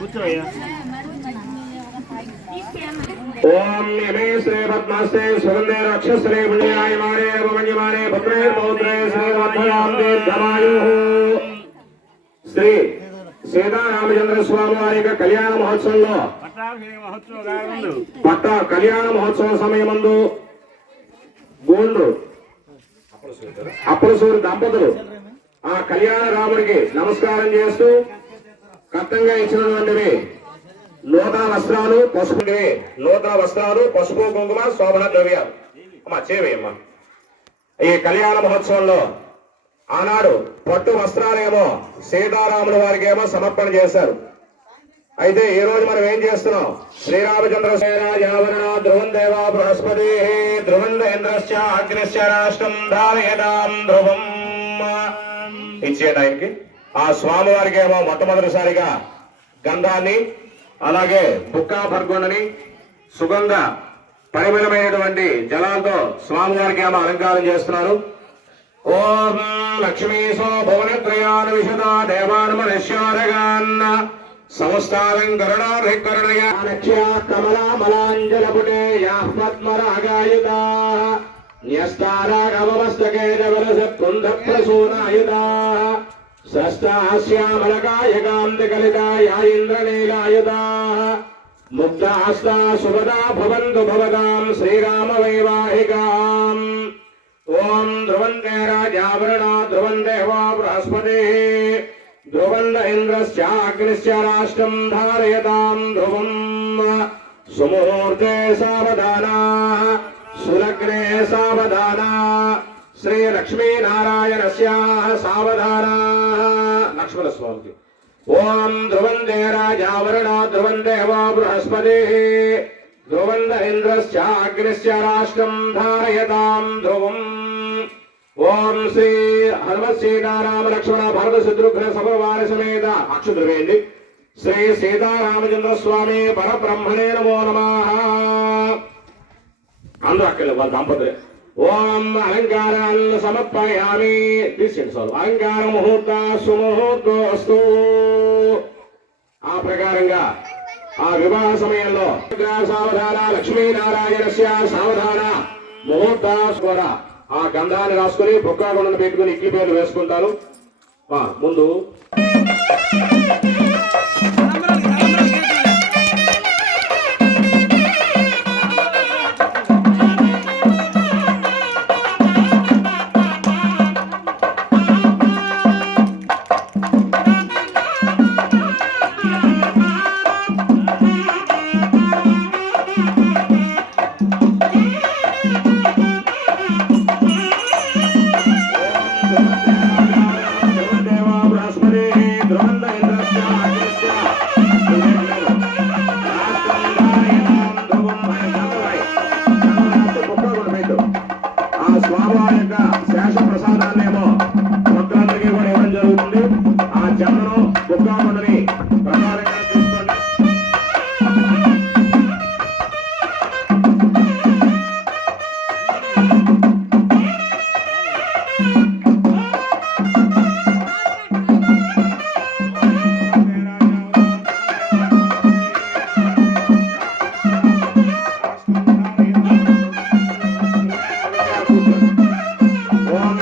ओम यमे श्री पद्मस्ते सुगंधे रक्षस्रे पुण्यायमाने मञ्जमाने पुत्रे पौत्रे श्रीमध्यां दीर्घमायुः श्री సీతారామచంద్ర స్వామి వారి యొక్క కళ్యాణ మహోత్సవంలో కళ్యాణ మహోత్సవం సమయమందు గోండ్రు అప్పలసూరి దంపతులు ఆ కళ్యాణ రాముడికి నమస్కారం చేస్తూ కర్తంగా ఇచ్చినటువంటివి నూతన వస్త్రాలు పసుపు కుంకుమ శోభన ద్రవ్యాలు అమ్మా చేవేయమ్మా. ఈ కళ్యాణ మహోత్సవంలో ఆనాడు పట్టు వస్త్రాలేమో సీతారాముల వారికి ఏమో సమర్పణ చేశారు. అయితే ఈ రోజు మనం ఏం చేస్తున్నాం? శ్రీరామచంద్ర సేనావరణ ధ్రువం దేవా బృహస్పతి ధ్రువం ఇంద్రశ్చ అగ్నిశ్చ రాష్ట్రం ధారయతాం ధ్రువం ఇచ్చే టైంకి ఆ స్వామి వారికి ఏమో మొట్టమొదటిసారిగా గంధాన్ని అలాగే బుక్కా పర్గొండని సుగంధ పరిమళమైనటువంటి జలాలతో స్వామివారికి ఏమో అలంకారం చేస్తున్నారు. ఓం లక్ష్మీసో భువనత్రయాన్ విశద దేవాన్ మనుష్యారగాన్ సమస్తాలంకరణాధికరణయా కమలామలాంజలపుటే యాః పద్మరాగాయుధాః న్యస్తారాగమస్తకే జవలసత్కుంద ప్రసూనాయుధాః సస్తాశ్యామలకాయకాంతికలితాయా ఇంద్రనీలాయుధాః ముగ్ధాస్తా సుభదా భవంతు భవతాం శ్రీరామవైవాహికాం. ఓం ధ్రువంతే రాజావరణ ధ్రువం దేవా బృహస్పతి ధ్రువం ఇంద్రశ్చ అగ్నిశ్చ రాష్ట్రం ధారయతాం ధ్రువం. సుముహూర్తే సావధానా సులగ్నే సావధానా శ్రీ లక్ష్మీనారాయణస్య సావధానా. లక్ష్మణ స్వామికి ఓం ధ్రువంతే రాజావరణ ధ్రువం దేవా బృహస్పతి ధ్రువం ఇంద్రశ్చ అగ్నిశ్చ రాష్ట్రం ధారయతాం ధ్రువం. ఓం శ్రీ హనుమత్ సీతారామ లక్ష్మణ భరత శత్రుఘ్న సపరివార సమేత అక్షుతులు వేయండి. శ్రీ సీతారామచంద్ర స్వామి పరబ్రహ్మణే నమో నమః. అందరూ అక్కడ వాళ్ళ దంపతులే. ఓం అలంకారాన్ని సమర్పయామి. తీసేయండి సార్. అలంకార ముహూర్త సుముహూర్తోస్తు. ఆ ప్రకారంగా ఆ వివాహ సమయంలో సావధాన లక్ష్మీనారాయణస్య సావధాన ముహూర్త కూడా ఆ గంధాన్ని రాసుకుని బొక్కాగుండను పెట్టుకుని ఇడ్లీ పేర్లు వేసుకుంటారు. ముందు స్వామివారి యొక్క శేష ప్రసాదాన్నేమో భక్తులందరికీ కూడా ఇవ్వడం జరుగుతుంది. ఆ జన్మను బుక్కాగుండని ప్రసాదంగా తీసుకోండి. ఓం